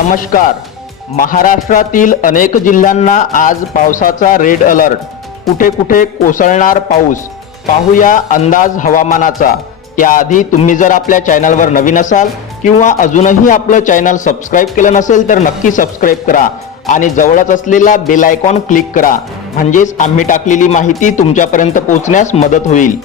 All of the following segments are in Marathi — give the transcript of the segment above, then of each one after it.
नमस्कार. महाराष्ट्रातील अनेक जिल्ह्यांना आज पावसाचा रेड अलर्ट कुठे कुठे कोसळणार पाऊस? पाहूया अंदाज हवामानाचा. त्याआधी तुम्ही जर आपल्या चॅनलवर नवीन असाल किंवा अजूनही आपलं चॅनल सबस्क्राईब केलं नसेल तर नक्की सबस्क्राईब करा आणि जवळच असलेला बेल आयकॉन क्लिक करा. म्हणजेच आम्ही टाकलेली माहिती तुमच्यापर्यंत पोहोचण्यास मदत होईल.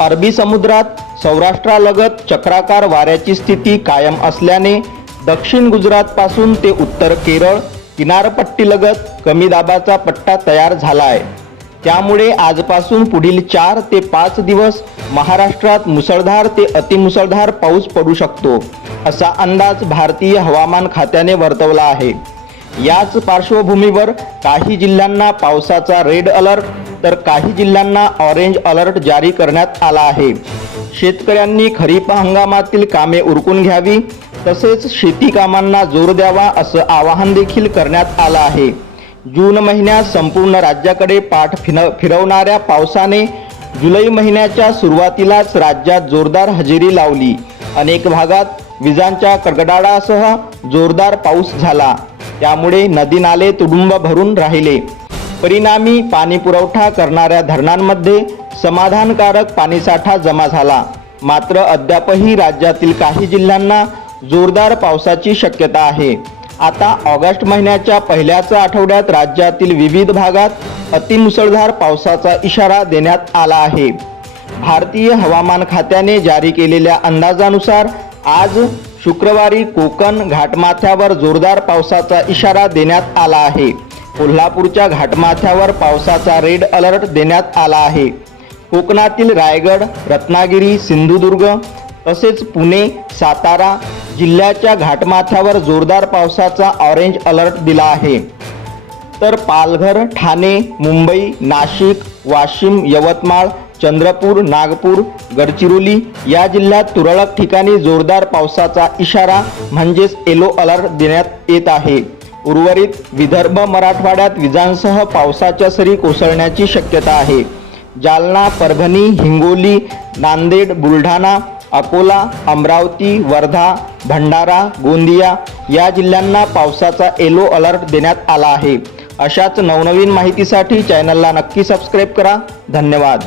अरबी समुद्रात सौराष्ट्रालगत चक्राकार वाऱ्याची स्थिती कायम असल्याने दक्षिण गुजरातपासून ते उत्तर केरळ किनारपट्टीलगत कमी दाबाचा पट्टा तयार झाला आहे त्यामुळे आजपासून पुढील चार ते पाच दिवस महाराष्ट्रात मुसळधार ते अतिमुसळधार पाऊस पडू शकतो असा अंदाज भारतीय हवामान खात्याने वर्तवला आहे. याच पार्श्वभूमीवर काही जिल्ह्यांना पावसाचा रेड अलर्ट तर काही जिल्ह्यांना ऑरेंज अलर्ट जारी करण्यात आला आहे. शेतकऱ्यांनी खरीप हंगामातील कामे उरकून घ्यावी तसेच शेती कामांना जोर द्यावा असं आवाहन देखील करण्यात आलं आहे. जून महिन्यात संपूर्ण राज्याकडे पाठ फिन फिरवणाऱ्या पावसाने जुलै महिन्याच्या सुरुवातीलाच राज्यात जोरदार हजेरी लावली. अनेक भागात विजांच्या कडकडाटासह जोरदार पाऊस झाला. त्यामुळे नदी नाले तुडुंब भरून राहिले. परिणामी पाणी पुरवठा करणाऱ्या धरणांमध्ये समाधानकारक पाणीसाठा जमा झाला. मात्र अद्यापही राज्यातील काही जिल्ह्यांना जोरदार पावसाची शक्यता आहे. आता ऑगस्ट महिन्याच्या पहिल्याच आठवड्यात राज्यातील विविध भागात अतिमुसळधार पावसाचा इशारा देण्यात आला आहे. भारतीय हवामान खात्याने जारी केलेल्या अंदाजानुसार आज शुक्रवारी कोकण घाटमाथ्यावर जोरदार पावसाचा इशारा देण्यात आला आहे. कोल्हापूरच्या घाटमाथ्यावर पावसाचा रेड अलर्ट देण्यात आला आहे. कोकणातील रायगड रत्नागिरी सिंधुदुर्ग तसेच पुणे सातारा जिल्ह्याच्या घाटमाथ्यावर जोरदार पावसाचा ऑरेंज अलर्ट दिला आहे. तर पालघर ठाणे मुंबई नाशिक वाशिम यवतमाळ चंद्रपूर नागपूर गडचिरोली या जिल्ह्यात तुरळक ठिकाणी जोरदार पावसाचा इशारा म्हणजेच येलो अलर्ट देण्यात येत आहे. उर्वरित विदर्भ मराठवाड्यात विजांसह पावसाच्या सरी कोसळण्याची शक्यता आहे. जालना परभणी हिंगोली नांदेड बुलढाणा अकोला अमरावती वर्धा भंडारा गोंदिया या जिल्ह्यांना पावसाचा येलो अलर्ट देण्यात आला आहे. अशाच नवनवीन माहितीसाठी चॅनलला नक्की सबस्क्राईब करा. धन्यवाद.